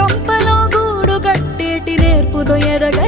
కొంపలో గూడు కట్టేటి నేర్పుతో ఎదగ